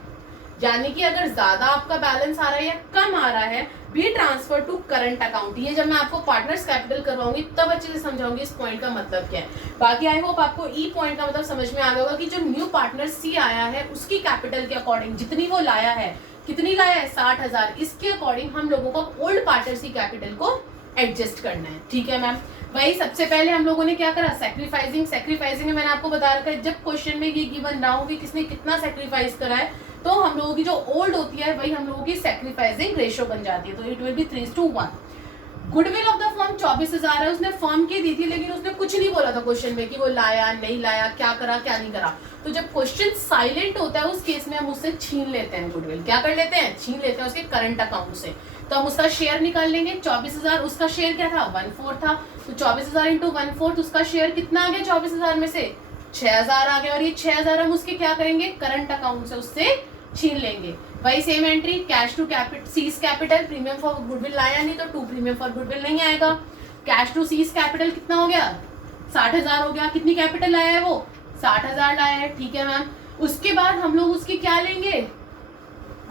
यानी कि अगर ज्यादा आपका बैलेंस आ रहा है या कम आ रहा है, B transfer to current account. ये जब मैं आपको पार्टनर्स कैपिटल करवाऊंगी तब अच्छे से समझाऊंगी इस पॉइंट का मतलब क्या है। बाकी आई होप आपको ई पॉइंट का मतलब समझ में आ गया होगा कि जो न्यू पार्टनर सी आया है उसकी कैपिटल के अकॉर्डिंग जितनी वो लाया है, कितनी लाया है, 60,000, इसके अकॉर्डिंग हम लोगों को ओल्ड पार्टनर की कैपिटल को एडजस्ट करना है। ठीक है मैम। वही सबसे पहले हम लोगों ने क्या करा, सैक्रिफाइसिंग में मैंने आपको बता रखा है, जब क्वेश्चन में ये गिवन ना हो कि किसने कितना सैक्रिफाइस करा है, तो हम लोगों की जो ओल्ड होती है वही हम लोगों की सैक्रिफाइसिंग रेशियो बन जाती है, तो it will be 3:1। Goodwill of the firm 24,000 है, उसने फर्म की दी थी, लेकिन उसने कुछ नहीं बोला था क्वेश्चन में कि वो लाया नहीं लाया, क्या करा क्या नहीं करा। तो जब क्वेश्चन साइलेंट होता है उस केस में हम उससे छीन लेते हैं गुडविल। क्या कर लेते हैं, छीन लेते हैं उसके करंट अकाउंट से। तो हम उसका शेयर निकाल लेंगे। 24,000 उसका शेयर क्या था, 1/4 था, तो 24,000 इंटू 1/4 उसका शेयर कितना आ गया, 24,000 में से 6,000 आ गया, और ये 6,000 हम उसके क्या करेंगे, करंट अकाउंट से उससे छीन लेंगे। वही same entry, cash to C's capital, premium for goodwill लाया नहीं तो 2 प्रीमियम फॉर गुडविल नहीं आएगा। कैश टू सीज कैपिटल कितना हो गया, 60,000 हो गया। कितनी कैपिटल लाया है वो, 60,000 लाया है। ठीक है मैम। उसके बाद हम लोग उसकी क्या लेंगे,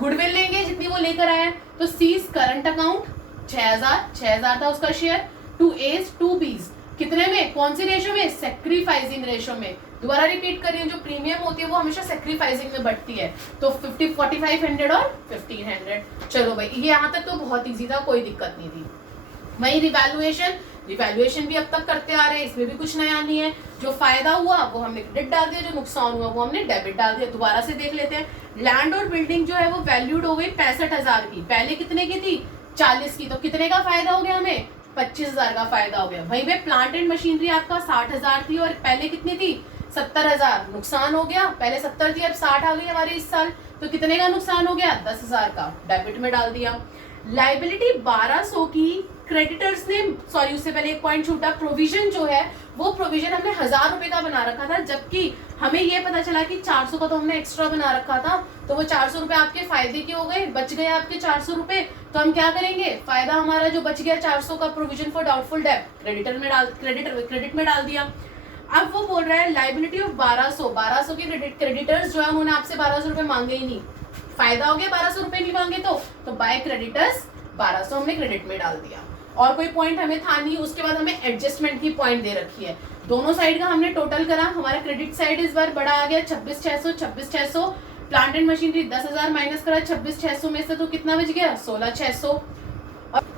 गुडविल लेंगे जितनी वो लेकर आया है। तो सीज करंट अकाउंट 6,000 था उसका शेयर, 2 A's 2 B's, कितने में, कौन सी रेशो में, सेक्रीफाइसिंग रेशो में। दोबारा रिपीट करिए, जो प्रीमियम होती है वो हमेशा सेक्रीफाइसिंग में बढ़ती है, तो 4500 और 1500। चलो भाई, ये यहाँ तक तो बहुत इजी था, कोई दिक्कत नहीं थी। वही रिवैल्यूएशन भी अब तक करते आ रहे हैं, इसमें भी कुछ नया नहीं है। जो फायदा हुआ वो हमने क्रेडिट डाल दिया, जो नुकसान हुआ वो हमने डेबिट डाल दिया। दोबारा से देख लेते हैं। लैंड और बिल्डिंग जो है वो वैल्यूड हो गई 65,000 की, पहले कितने की थी, 40 की, तो कितने का फायदा हो गया हमें, 25,000 का फायदा हो गया। वहीं पे प्लांट एंड मशीनरी आपका 60,000 थी और पहले कितनी थी, 70,000, नुकसान हो गया, पहले 70 थी अब 60 आ गई हमारे इस साल, तो कितने का नुकसान हो गया, 10,000 का, डेबिट में डाल दिया। लाइबिलिटी 1200 की, क्रेडिटर्स ने, सॉरी उससे पहले एक पॉइंट छूटा, प्रोविजन जो है वो प्रोविजन हमने 1000 रुपए का बना रखा था, जबकि हमें ये पता चला कि 400 का तो हमने एक्स्ट्रा बना रखा था, तो वो 400 रुपए आपके फायदे के हो गए, बच गए आपके 400 रुपए। तो हम क्या करेंगे, फायदा हमारा जो बच गया 400 का, प्रोविजन फॉर डाउटफुल डेब्ट क्रेडिट में डाल दिया। अब वो बोल रहा है लाइबिलिटी ऑफ 1200 के क्रेडिटर्स जो है उन्होंने आपसे 1200 रुपए मांगे ही नहीं, फायदा हो गया 1200 रुपए नहीं मांगे, तो बाय क्रेडिटर्स 1200 हमने क्रेडिट में डाल दिया। और कोई पॉइंट हमें था नहीं। उसके बाद हमें एडजस्टमेंट की पॉइंट दे रखी है, दोनों साइड का हमने टोटल करा, हमारा क्रेडिट साइड इस बार बड़ा आ गया 26,600, प्लांट एंड मशीनरी 10,000 माइनस करा 26,600 में से, तो कितना बच गया 16,600,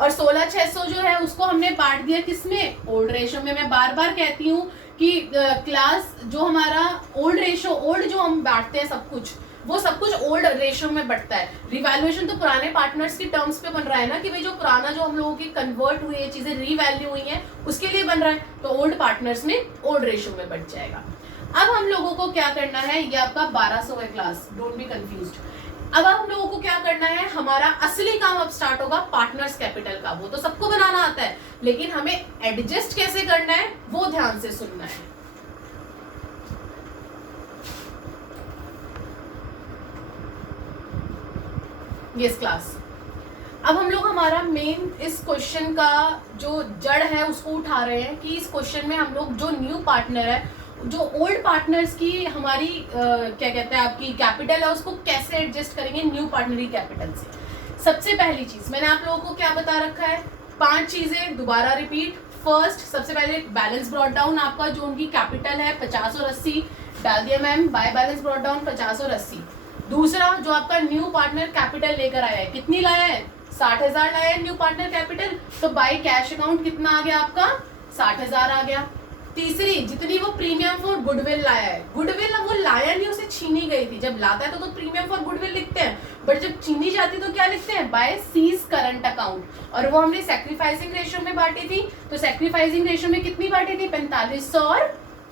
और 16,600 जो है उसको हमने बांट दिया किसमें, ओल्ड रेशो में। मैं बार बार कहती हूँ कि क्लास जो हमारा ओल्ड रेशो, ओल्ड जो हम बांटते हैं सब कुछ, वो सब कुछ ओल्ड रेशियो में बढ़ता है। रिवैल्यूएशन तो पुराने पार्टनर्स की टर्म्स पे बन रहा है ना, कि भाई जो पुराना जो हम लोगों की कन्वर्ट हुई है चीजें रीवैल्यू हुई हैं उसके लिए बन रहा है, तो ओल्ड पार्टनर्स में ओल्ड रेशियो में बढ़ जाएगा। अब हम लोगों को क्या करना है, ये आपका 1200 है क्लास, डोंट बी कंफ्यूज्ड। अब हम लोगों को क्या करना है, हमारा असली काम अब स्टार्ट होगा पार्टनर्स कैपिटल का। वो तो सबको बनाना आता है, लेकिन हमें एडजस्ट कैसे करना है वो ध्यान से सुनना है। यस क्लास, अब हम लोग हमारा मेन इस क्वेश्चन का जो जड़ है उसको उठा रहे हैं कि इस क्वेश्चन में हम लोग जो न्यू पार्टनर है, जो ओल्ड पार्टनर्स की हमारी क्या कहते हैं आपकी कैपिटल है, उसको कैसे एडजस्ट करेंगे न्यू पार्टनरी कैपिटल से। सबसे पहली चीज मैंने आप लोगों को क्या बता रखा है, 5 चीजें दोबारा रिपीट। फर्स्ट, सबसे पहले बैलेंस ब्रॉट डाउन, आपका जो उनकी कैपिटल है 50 और 80 डाल दिया ma'am, by balance brought down 50 और 80। दूसरा, जो आपका न्यू पार्टनर कैपिटल लेकर आया है, कितनी लाया है, 60,000 लाया है न्यू पार्टनर कैपिटल, तो बाय कैश अकाउंट कितना आ गया आपका, 60,000 आ गया। तीसरी, जितनी वो प्रीमियम फॉर गुडविल लाया है, गुडविल अब वो लाया नहीं, उसे छीनी गई थी। जब लाता है तो प्रीमियम फॉर गुडविल लिखते हैं, बट जब छीनी जाती तो क्या लिखते हैं, बाय सीज करंट अकाउंट। और वो हमने सैक्रिफाइसिंग रेशियो में बांटी थी, तो सैक्रिफाइसिंग रेशियो में कितनी बांटी थी, 4500 और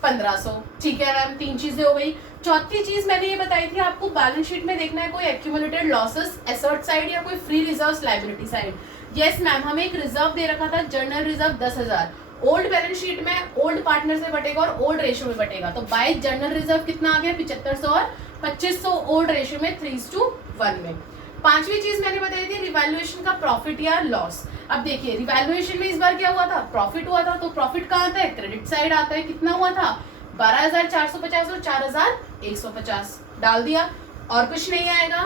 1500। ठीक है मैम, 3 चीजें हो गई। चौथी चीज मैंने ये बताई थी आपको, बैलेंस शीट में देखना है कोई एक्यूमुलेटेड लॉसेस एसेट साइड या कोई free reserves liability side. Yes ma'am, हमें एक रिजर्व दे रखा था general reserve 10,000, old balance sheet में ओल्ड पार्टनर से बटेगा और ओल्ड रेशियो में बटेगा, तो बाय जनरल रिजर्व कितना आ गया, 7500 और 2500 ओल्ड रेशियो में 3:1 में। पांचवी चीज मैंने बताई थी रिवैल्यूएशन का प्रॉफिट या लॉस। अब देखिए रिवैल्यूएशन में इस बार क्या हुआ था, प्रॉफिट हुआ था, तो प्रॉफिट कहाँ आता है, क्रेडिट साइड आता है। कितना हुआ था, 12,450 और 4,150 डाल दिया, और कुछ नहीं आएगा।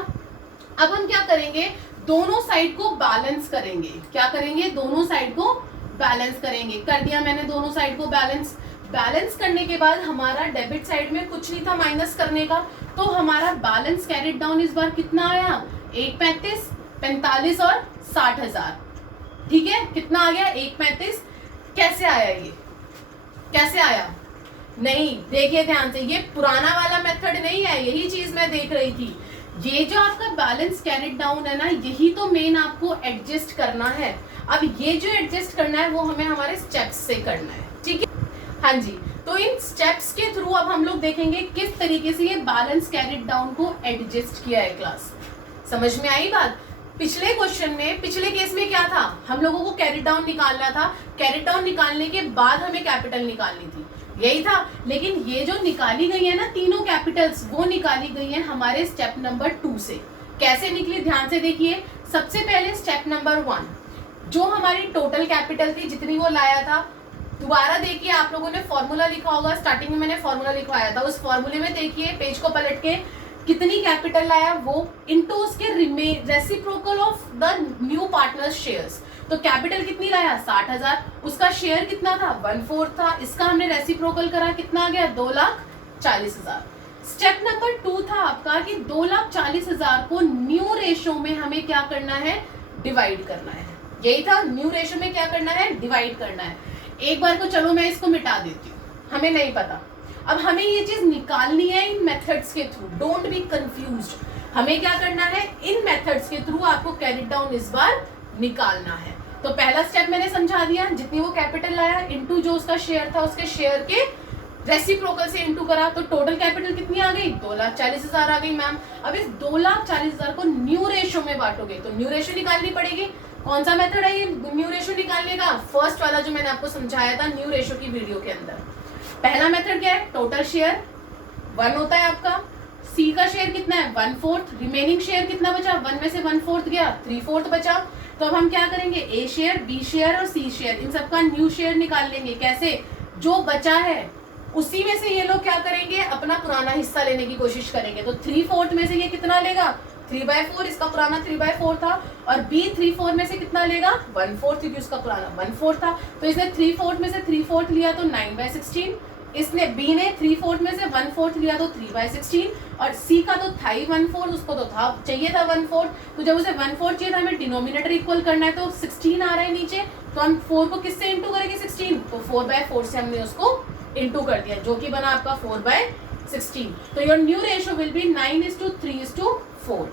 अब हम क्या करेंगे, दोनों साइड को बैलेंस करेंगे। क्या करेंगे, दोनों साइड को बैलेंस करेंगे। कर दिया मैंने दोनों साइड को बैलेंस। बैलेंस करने के बाद हमारा डेबिट साइड में कुछ नहीं था माइनस करने का, तो हमारा बैलेंस कैरिड डाउन इस बार कितना आया, 135, 45 और 60,000। ठीक है, कितना आ गया, 135। कैसे आया, ये कैसे आया, नहीं देखिए ध्यान से, ये पुराना वाला मेथड नहीं है, यही चीज मैं देख रही थी। ये जो आपका बैलेंस कैरिड डाउन है ना, यही तो मेन आपको एडजस्ट करना है। अब ये जो एडजस्ट करना है वो हमें हमारे स्टेप्स से करना है। ठीक है, हाँ जी, तो इन स्टेप्स के थ्रू अब हम लोग देखेंगे किस तरीके से ये बैलेंस कैरिड डाउन को एडजस्ट किया है। क्लास समझ में आई बात। पिछले क्वेश्चन में, पिछले केस में क्या था, हम लोगों को कैरिड डाउन निकालना था, कैरिड डाउन निकालने के बाद हमें कैपिटल निकालनी थी, यही था। लेकिन ये जो निकाली गई है ना तीनों कैपिटल्स, वो निकाली गई है हमारे स्टेप नंबर 2 से। कैसे निकली, ध्यान से देखिए। सबसे पहले स्टेप नंबर 1, जो हमारी टोटल कैपिटल थी जितनी वो लाया था, दोबारा देखिए आप लोगों ने फॉर्मूला लिखा होगा, स्टार्टिंग में मैंने फॉर्मूला लिखवाया था, उस फॉर्मूले में देखिए पेज को पलट के कितनी कैपिटल लाया वो इनटू उसके reciprocal of the new partner shares. तो कैपिटल कितनी लाया, 60,000, उसका शेयर कितना था, 1/4 था, इसका हमने रेसिप्रोकल करा, कितना आ गया, 2,40,000। स्टेप नंबर 2 था आपका कि 2,40,000 को न्यू रेशो में हमें क्या करना है, डिवाइड करना है। यही था, न्यू रेशो में क्या करना है, डिवाइड करना है। एक बार को चलो मैं इसको मिटा देती हूँ, हमें नहीं पता। अब हमें ये चीज निकालनी है इन मेथड्स के थ्रू, डोंट बी कंफ्यूज्ड। हमें क्या करना है, इन मेथड्स के थ्रू आपको कैरिड डाउन इस बार निकालना है। तो पहला स्टेप मैंने समझा दिया, जितनी वो कैपिटल लाया इनटू जो उसका शेयर था, उसके शेयर के रेसिप्रोकल से इनटू करा, तो टोटल कैपिटल कितनी आ गई, 2,40,000 आ गई मैम। अब इस 2,40,000 को न्यू रेशो में बांटोगे तो न्यू रेशो निकालनी पड़ेगी। कौन सा मेथड है ये न्यू रेशो निकालने का, फर्स्ट वाला जो मैंने आपको समझाया था न्यू रेशो की वीडियो के अंदर। पहला मेथड क्या है, टोटल शेयर 1 होता है आपका, सी का शेयर कितना है, 1/4, रिमेनिंग शेयर कितना बचा, 1 में से 1/4 गया, 3/4 बचा। तो अब हम क्या करेंगे, ए शेयर, बी शेयर और सी शेयर, इन सबका न्यू शेयर निकाल लेंगे। कैसे, जो बचा है उसी में से ये लोग क्या करेंगे, अपना पुराना हिस्सा लेने की कोशिश करेंगे। तो 3/4 में से ये कितना लेगा, 3/4, इसका पुराना 3/4 था, और बी 3/4 में से कितना लेगा, 1/4, क्योंकि उसका पुराना 1/4 था। तो इसने 3/4 में से 3/4 लिया तो 9/16, इसने बी ने 3/4 में से 1/4 लिया तो 3/16, और सी का तो था ही 1/4, उसको तो था चाहिए था 1/4। तो जब उसे 1/4 चाहिए था, हमें डिनोमिनेटर इक्वल करना है, तो 16 आ रहा है नीचे, तो हम 4 को किससे इंटू करेंगे, 16, तो 4/4 से हमने उसको इंटू कर दिया, जो कि बना आपका 4/16। 16। तो your new ratio will be 9:3:4।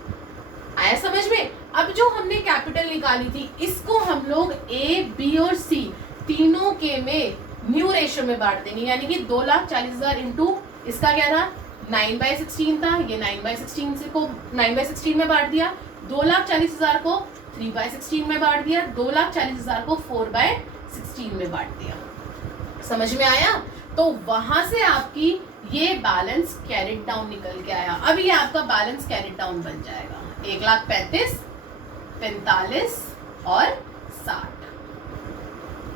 आया समझ में? अब जो हमने कैपिटल निकाली थी इसको हम लोग ए, बी और सी तीनों के में न्यू रेशियो में बांट देंगे, यानी कि 2,40,000 इंटू इसका क्या था 9/16 था, ये 9/16 से को 9/16 में बांट दिया, 2,40,000 को 3/16 में बांट दिया, 2,40,000 को 4/16 में बांट दिया। समझ में आया? तो वहां से आपकी ये बैलेंस कैरिड डाउन निकल के आया। अब ये आपका बैलेंस कैरिड डाउन बन जाएगा 1,35,000, 45 और 60।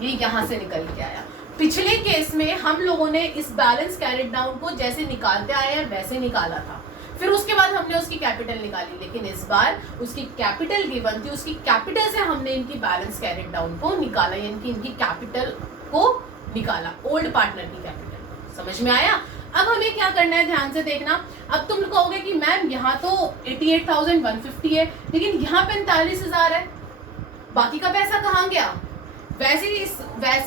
ये यहां से निकल के आया। पिछले केस में हम लोगों ने इस बैलेंस कैरिड डाउन को जैसे निकालते आए हैं वैसे निकाला था, फिर उसके बाद हमने उसकी कैपिटल निकाली, लेकिन इस बार उसकी कैपिटल गिवन थी, उसकी कैपिटल से हमने इनकी बैलेंस कैरिड डाउन को निकाला, यानी कि इनकी कैपिटल को निकाला, ओल्ड पार्टनर की कैपिटल। समझ में आया? अब हमें क्या करना है, ध्यान से देखना। अब तुम कहोगे कि मैम यहाँ तो 88,150 है, लेकिन यहाँ 45,000 है, बाकी का पैसा कहाँ गया? वैसे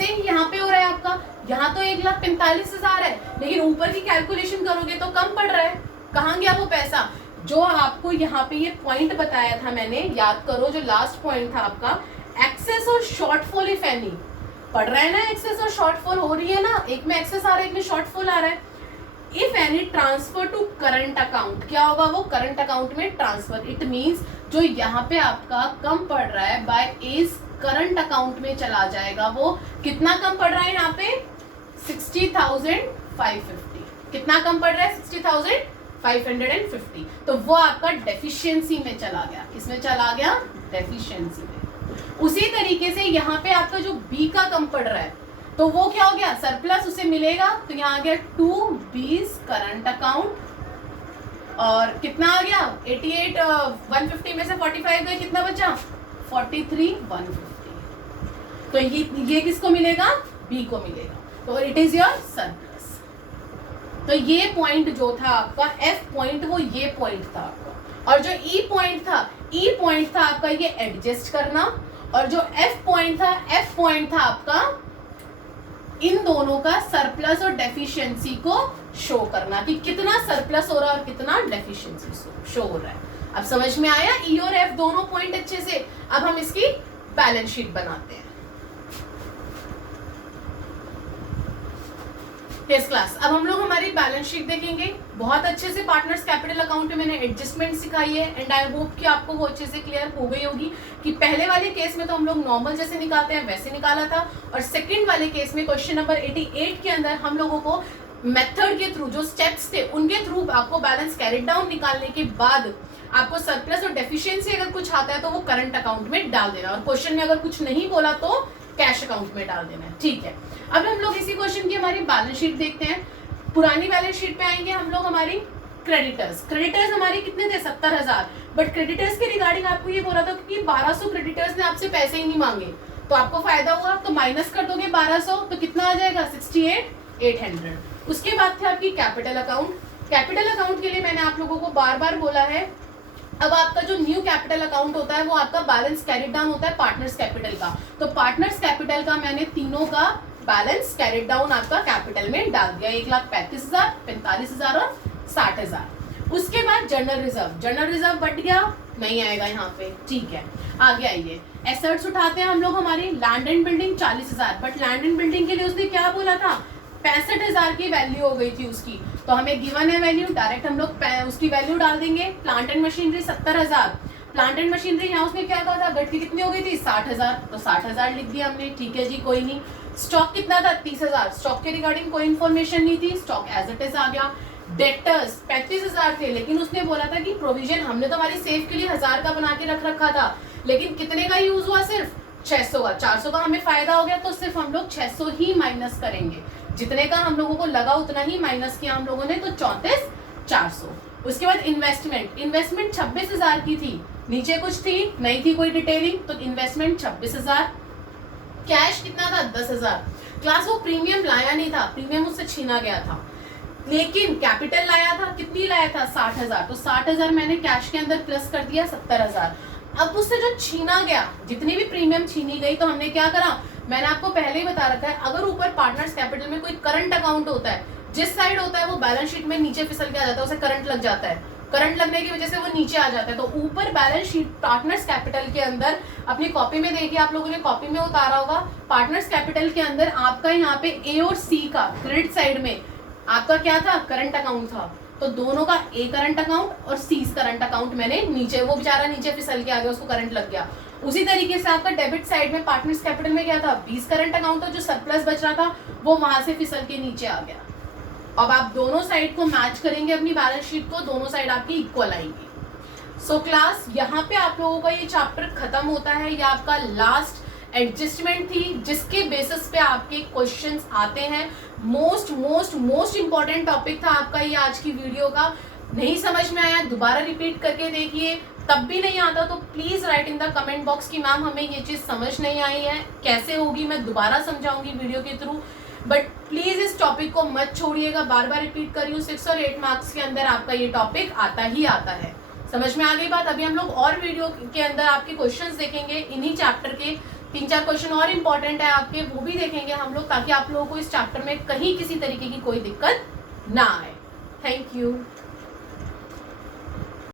ही यहाँ पे हो रहा है आपका, यहाँ तो 1,45,000 है, लेकिन ऊपर की कैलकुलेशन करोगे तो कम पड़ रहा है। कहाँ गया वो पैसा? जो आपको यहाँ पे ये पॉइंट बताया था मैंने, याद करो जो लास्ट पॉइंट था आपका, एक्सेस और शॉर्टफॉल इफ एनी। पढ़ रहा है ना, एक्सेस और शॉर्टफॉल हो रही है ना, एक में एक्सेस आ रहा है, एक में शॉर्टफॉल आ रहा है। If any transfer to current account, क्या होगा वो करंट अकाउंट में ट्रांसफर, इट मींस जो यहाँ पे आपका कम पड़ रहा है बाय एज करंट अकाउंट में चला जाएगा। वो कितना कम पड़ रहा है यहाँ पे? 60,550। कितना कम पड़ रहा है? 60,550। तो वो आपका डेफिशिएंसी में चला गया। किसमें चला गया? डेफिशिएंसी में। उसी तरीके से यहाँ पे आपका जो बी का कम पड़ रहा है, तो वो क्या हो गया? सरप्लस उसे मिलेगा, तो यहाँ आ गया 2B's करंट अकाउंट, और कितना आ गया? 88,150 में से 45 गए, कितना बचा? 43,150। तो ये किसको मिलेगा? बी को मिलेगा, तो इट इज योर सरप्लस। तो ये पॉइंट जो था आपका एफ पॉइंट, वो ये पॉइंट था आपका, और जो ई पॉइंट था आपका ये एडजस्ट करना, और जो एफ पॉइंट था आपका इन दोनों का सरप्लस और डेफिशिएंसी को शो करना, कि कितना सरप्लस हो रहा है और कितना डेफिशिएंसी शो हो रहा है। अब समझ में आया? ई और एफ दोनों पॉइंट अच्छे से। अब हम इसकी बैलेंस शीट बनाते हैं। टेस्ट क्लास, अब हम लोग हमारी बैलेंस शीट देखेंगे। बहुत अच्छे से पार्टनर्स कैपिटल अकाउंट में मैंने एडजस्टमेंट सिखाई है, एंड आई होप कि आपको वो अच्छे से क्लियर हो गई होगी कि पहले वाले केस में तो हम लोग नॉर्मल जैसे निकालते हैं वैसे निकाला था, और सेकंड वाले केस में क्वेश्चन नंबर 88 के अंदर हम लोगों को मेथड के थ्रू, जो स्टेप्स थे उनके थ्रू आपको बैलेंस कैरिड डाउन निकालने के बाद आपको सरप्लस और डेफिशिएंसी अगर कुछ आता है तो वो करंट अकाउंट में डाल देना, और क्वेश्चन में अगर कुछ नहीं बोला तो कैश अकाउंट में डाल देना है। ठीक है, अब हम लोग इसी क्वेश्चन की हमारी बैलेंस शीट देखते हैं। पुरानी बैलेंस शीट पे आएंगे हम लोग हमारी क्रेडिटर्स हमारी कितने थे? 70,000। बट क्रेडिटर्स के रिगार्डिंग आपको ये बोला था क्योंकि 1200 क्रेडिटर्स ने आपसे पैसे ही नहीं मांगे, तो आपको फायदा हुआ, तो माइनस कर दोगे 1200, तो कितना आ जाएगा? 68,800। उसके बाद थे आपकी कैपिटल अकाउंट के लिए मैंने आप लोगों को बार बार बोला है, अब आपका जो न्यू कैपिटल अकाउंट होता है वो आपका बैलेंस कैरिड डाउन होता है पार्टनर्स कैपिटल का। तो पार्टनर्स कैपिटल का मैंने तीनों का बैलेंस कैरिड डाउन आपका कैपिटल में डाल दिया, 1,35,000, 45,000 और 60,000। उसके बाद जनरल रिजर्व बढ़ गया, नहीं आएगा यहाँ पे। ठीक है, आगे आइए। एसेट्स उठाते हैं हम लोग हमारी, land and building 40,000, but land and building के लिए उसने क्या बोला था? 65,000 की वैल्यू हो गई थी उसकी, तो हमें गिवन है वैल्यू, डायरेक्ट हम लोग उसकी वैल्यू डाल देंगे। Plant and machinery 70,000, plant and machinery यहाँ उसने क्या कहा था? घट की कितनी हो गई थी? 60,000, तो 60,000 लिख दिया हमने। ठीक है जी, कोई नहीं। स्टॉक कितना था? 30,000। स्टॉक के रिगार्डिंग कोई इन्फॉर्मेशन नहीं थी, स्टॉक एज इट इज आ गया। डेटर्स 35,000 थे, लेकिन उसने बोला था कि प्रोविजन हमने तो हमारी सेफ के लिए 1000 का बना के रख रखा था, लेकिन कितने का यूज हुआ? सिर्फ 600 का। 400 का हमें फायदा हो गया, तो सिर्फ हम लोग 600 ही माइनस करेंगे। जितने का हम लोगों को लगा उतना ही माइनस किया हम लोगों ने, तो 34,400। उसके बाद इन्वेस्टमेंट 26,000 की थी, नीचे कुछ थी नहीं थी कोई डिटेलिंग, तो इन्वेस्टमेंट 26,000। कैश कितना था? 10,000। क्लास वो प्रीमियम लाया नहीं था, प्रीमियम उससे छीना गया था, लेकिन कैपिटल लाया था। कितनी लाया था? 60,000, तो 60,000 मैंने कैश के अंदर प्लस कर दिया, 70,000। अब उससे जो छीना गया, जितनी भी प्रीमियम छीनी गई, तो हमने क्या करा? मैंने आपको पहले ही बता रखा है, अगर ऊपर पार्टनर्स कैपिटल में कोई करंट अकाउंट होता है जिस साइड होता है वो बैलेंस शीट में नीचे फिसल के आ जाता है, उसे करंट लग जाता है, करंट लगने की वजह से वो नीचे आ जाता है। तो ऊपर बैलेंस शीट पार्टनर्स कैपिटल के अंदर, अपनी कॉपी में देखिए, आप लोगों ने कॉपी में उतारा होगा, पार्टनर्स कैपिटल के अंदर आपका यहाँ पे ए और सी का क्रेडिट साइड में आपका क्या था, करंट अकाउंट था। तो दोनों का ए करंट अकाउंट और सी करंट अकाउंट मैंने नीचे, वो बेचारा नीचे फिसल के आ गया, उसको करंट लग गया। उसी तरीके से आपका डेबिट साइड में पार्टनर्स कैपिटल में क्या था, 20 करंट अकाउंट था, जो सरप्लस बच रहा था वो वहां से फिसल के नीचे आ गया। अब आप दोनों साइड को मैच करेंगे अपनी बैलेंस शीट को, दोनों साइड आपकी इक्वल आएंगी। सो क्लास यहाँ पे आप लोगों का ये चैप्टर खत्म होता है। ये आपका लास्ट एडजस्टमेंट थी जिसके बेसिस पे आपके क्वेश्चंस आते हैं। मोस्ट इंपॉर्टेंट टॉपिक था आपका ये आज की वीडियो का। नहीं समझ में आया दोबारा रिपीट करके देखिए, तब भी नहीं आता तो please right in the comment box की मैम हमें ये चीज समझ नहीं आई है, कैसे होगी मैं दोबारा समझाऊंगी वीडियो के थ्रू। बट प्लीज इस टॉपिक को मत छोड़िएगा, बार बार रिपीट कर रही हूँ, 6 और 8 मार्क्स के अंदर आपका ये टॉपिक आता ही आता है। समझ में आ गई बात। अभी हम लोग और वीडियो के अंदर आपके क्वेश्चंस देखेंगे, इन्हीं चैप्टर के 3-4 क्वेश्चन और इंपॉर्टेंट है आपके, वो भी देखेंगे हम लोग, ताकि आप लोगों को इस चैप्टर में कहीं किसी तरीके की कोई दिक्कत ना आए। Thank you.